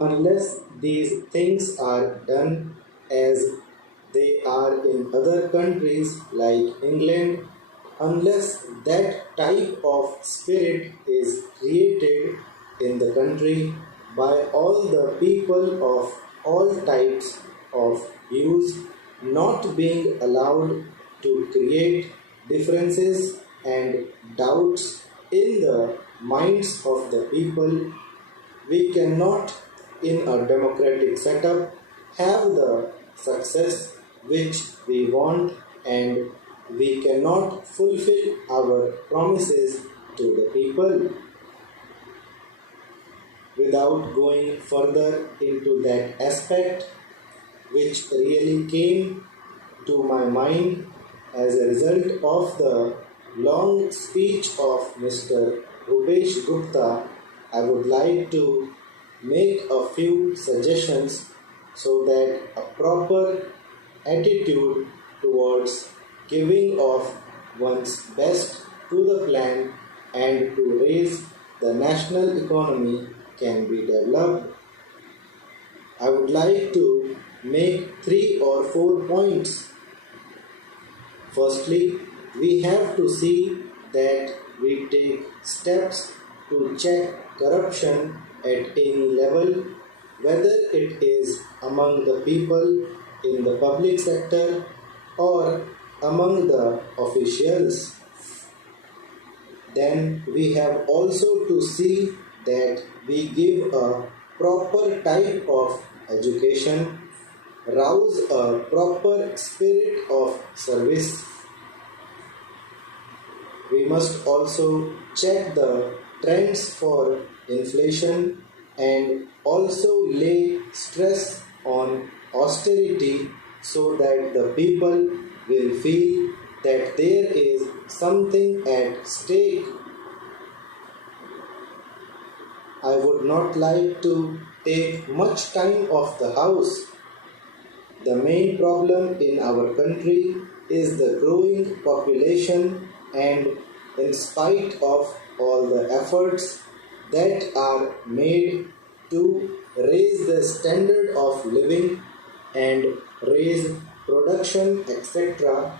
Unless these things are done as they are in other countries like England, unless that type of spirit is created in the country by all the people of all types of views, not being allowed to create differences and doubts in the minds of the people, we cannot, in a democratic setup, have the success which we want, and we cannot fulfill our promises to the people. Without going further into that aspect, which really came to my mind as a result of the long speech of Mr. Rupesh Gupta, I would like to make a few suggestions so that a proper attitude towards giving of one's best to the plan and to raise the national economy can be developed. I would like to make three or four points. Firstly, we have to see that we take steps to check corruption at any level, whether it is among the people in the public sector or among the officials. Then we have also to see that we give a proper type of education, rouse a proper spirit of service. We must also check the trends for inflation and also lay stress on austerity so that the people will feel that there is something at stake. I would not like to take much time of the house. The main problem in our country is the growing population, and in spite of all the efforts that are made to raise the standard of living and raise production, etc.,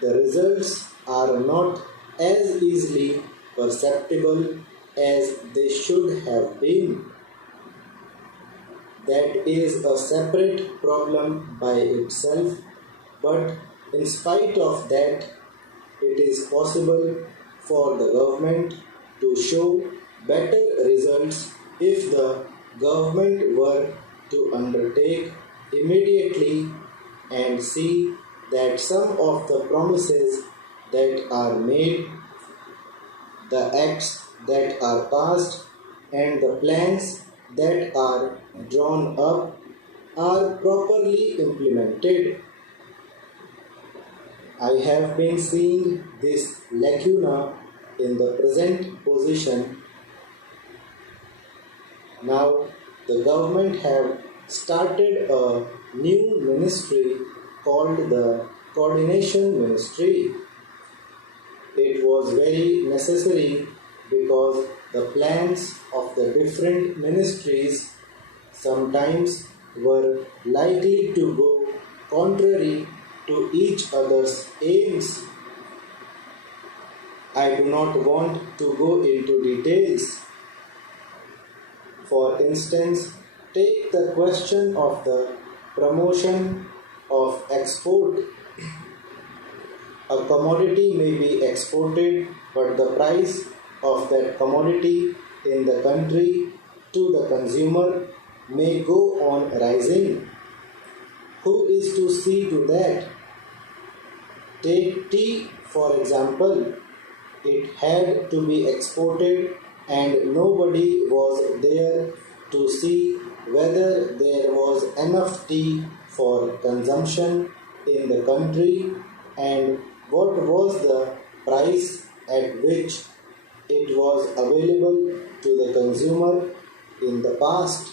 the results are not as easily perceptible as they should have been. That is a separate problem by itself, but in spite of that, it is possible for the government to show better results if the government were to undertake immediately and see that some of the promises that are made, the acts that are passed, and the plans that are drawn up are properly implemented. I have been seeing this lacuna in the present position. Now the government have started a new ministry called the Coordination Ministry. It was very necessary because the plans of the different ministries sometimes were likely to go contrary to each other's aims. I do not want to go into details. For instance, take the question of the promotion of export. A commodity may be exported, but the price of that commodity in the country to the consumer may go on rising. Who is to see to that? Take tea for example. It had to be exported, and nobody was there to see whether there was enough tea for consumption in the country and what was the price at which it was available to the consumer in the past.